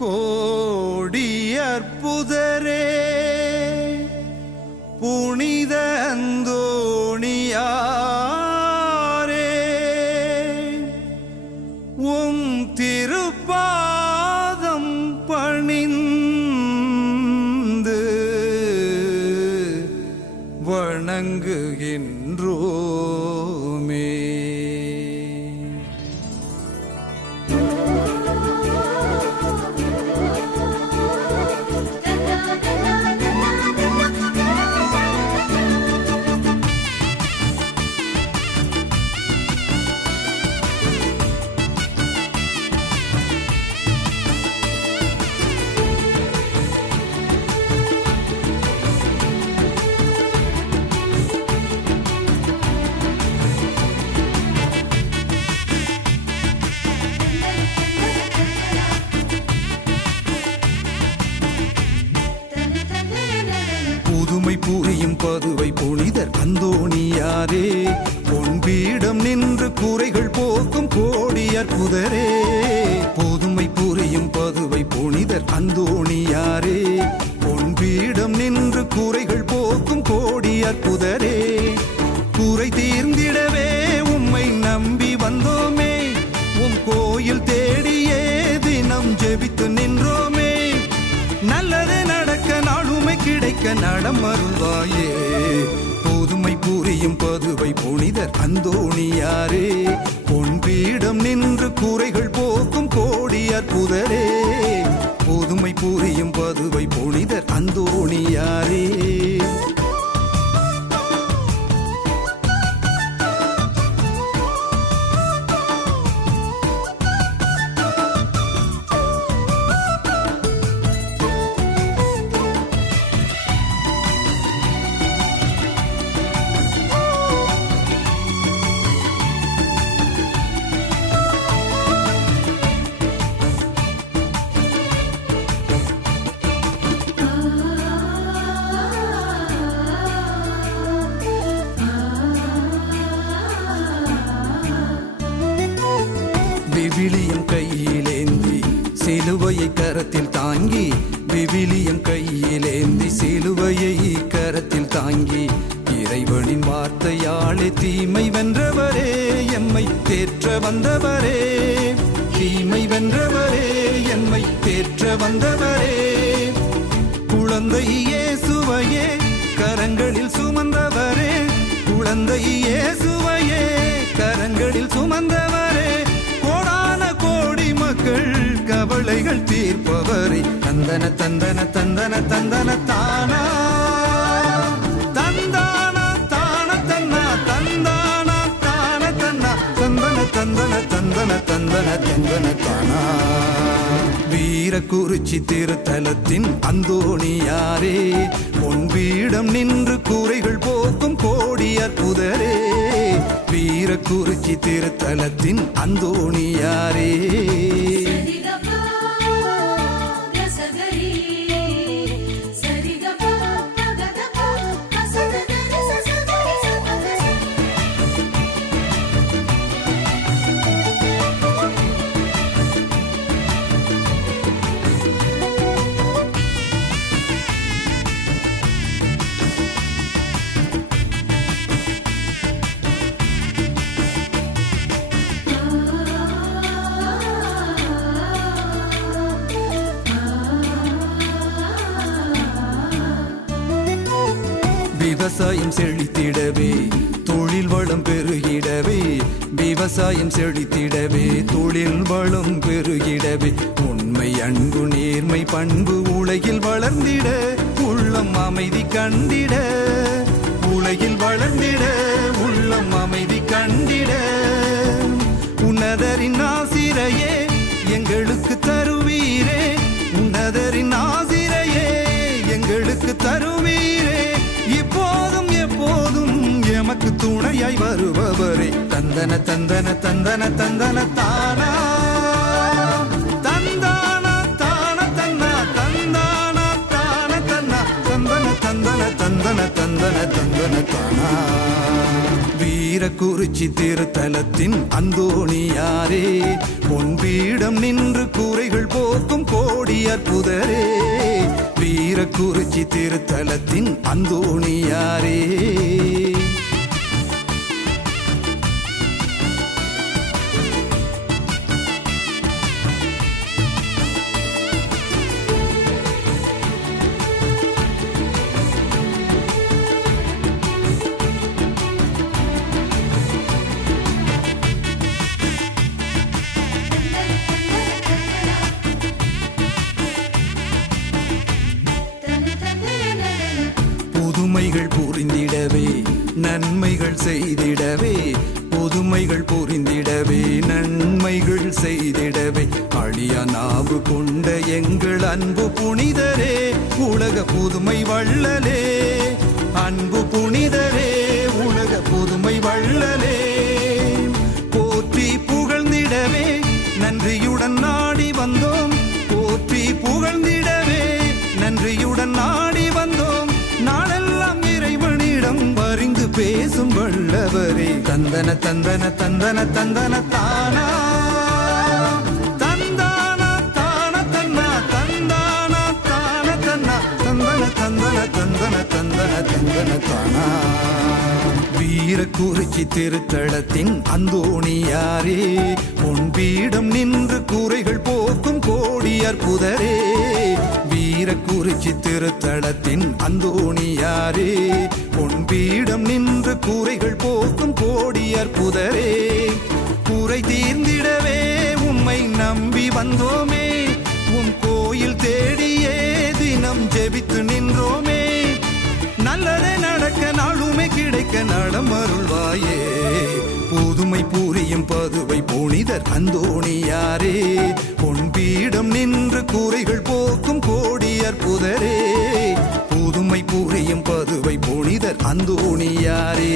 கோடி அற்புதரே புனித அந்தோணியாரே உம் திருப்பாதம் பணிந்து வணங்குகின்றோமே. புதுமை புரியும் பதுவை புனிதர் அந்தோணியாரே பொன்பீடம் நின்று குறைகள் போக்கும் கோடி அற்புதரே. புதுமை புரியும் பதுவை புனிதர் அந்தோணியாரே பொன்பீடம் நின்று குறைகள் போக்கும் கோடி அற்புதரே. குறை தீர்ந்திடவே உம்மை நம்பி வந்தோமே, உம் கோயில் தேடியே தினம் ஜெபித்து நின்றோமே. நல்லது நடக்க நாளுமை கிடைக்க நடம் அருள்வாயே. புதுமை புரியும் பதுவை புனிதர் அந்தோணியாரே பொன்பீடம் நின்று குறைகள் போக்கும் கோடி அற்புதரே. புதுமை புரியும் பதுவை புனிதர் அந்தோணியாரே. விவிலியம் கையிலேந்தி சிலுவையை கரத்தில் தாங்கி, விவிலியம் கையிலேந்தி சிலுவையை கரத்தில் தாங்கி, இறைவனின் வார்த்தையாலே தீமை வென்றவரே எம்மை தேற்ற வந்தவரே. தீமை வென்றவரே எம்மை தேற்ற வந்தவரே. குழந்தை இயேசுவையே கரங்களில் சுமந்தவரே, குழந்தை இயேசுவையே கரங்களில் சுமந்தவரே. கவலைகள் தீர்ப்பவரை தந்தன தந்தன தந்தன தந்தன தானா தந்தான தான தன்னா தந்தான தான தன்னா தந்தன தந்தன தந்தன தந்தன தந்தன தானா. வீரக்குறிச்சி திருத்தலத்தின் அந்தோணியாரே பொன்பீடம் நின்று குறைகள் போக்கும் கோடி அற்புதரே. வீரக்குறிச்சி திருத்தலத்தின் அந்தோணியாரே. விவசாயம் செழித்திடவே தொழில் வளம் பெருகிடவே, விவசாயம் செழித்திடவே தொழில் வளம் பெருகிடவே, உண்மை அன்பு நேர்மை பண்பு உலகில் வளர்ந்திட, உள்ளம் அமைதி கண்டிட, உலகில் வளர்ந்திட உள்ளம் அமைதி கண்டிட. உன்னதரின் ஆசிரையே எங்களுக்கு தருவீரே, உன்னதரின் ஆசிரையே எங்களுக்கு தருவீரே. இப்போதும் எப்போதும் எமக்கு துணையாய் வருபவரே தந்தன தந்தன தந்தன தந்தன தானா தந்தான தான தன்னா தந்தான தான தன்னா தந்தன தந்தன தந்தன தந்தன தந்தன தானா. வீரக்குறிச்சி திருத்தலத்தின் அந்தோணியாரே பொன்பீடம் நின்று குறைகள் போக்கும் கோடி அற்புதரே வீரக்குறிச்சி திருத்தலத்தின் அந்தோணியாரே. புதுமைகள் புரிந்திடவே நன்மைகள் செய்திடவே புதுமைகள் புரிந்திடவே நன்மைகள் செய்திடவே அழியா நாவு கொண்ட எங்கள் அன்பு புனிதரே உலக புதுமை வள்ளலே. அன்பு புனிதரே உலக புதுமை வள்ளலே. போற்றி புகழ்ந்திடவே நன்றியுடன் நாடி வந்தோம். போற்றி புகழ்ந்திடவே நன்றியுடன் நாடி வந்தோம். நாளெல்லாம் இறைவனிடம் பரிந்து பேசும் வல்லவரே. தந்தன தந்தன தந்தன தந்தன தானா தந்தானா தான தன்னா தந்தானா தான தன்னா தந்தன தந்தன தந்தன தந்தன தந்தன தானா. வீரக்குறிச்சி திருத்தலத்தின் அந்தோணியாரே உன் பீடம் நின்று கூரைகள் போக்கும் கோடி அற்புதரே வீரக்குறிச்சி திருத்தலத்தின் அந்தோணியாரே உன் பீடம் நின்று கூரைகள் போக்கும் கோடி அற்புதரே. கூரை தீர்ந்திடவே உம்மை நம்பி வந்தோமே. உன் கோயில் தேடியே தினம் ஜெபித்து நின்றோமே. நல்லதே நடக்க நாளுமே கிடைக்க நடம் அருள்வாயே. புதுமை புரியும் பதுவை புனிதர் அந்தோணியாரே உன் பீடம் நின்று கூரைகள் போக்கும் கோடி அற்புதரே. புதுமை புரியும் பதுவை புனிதர் அந்தோணியாரே.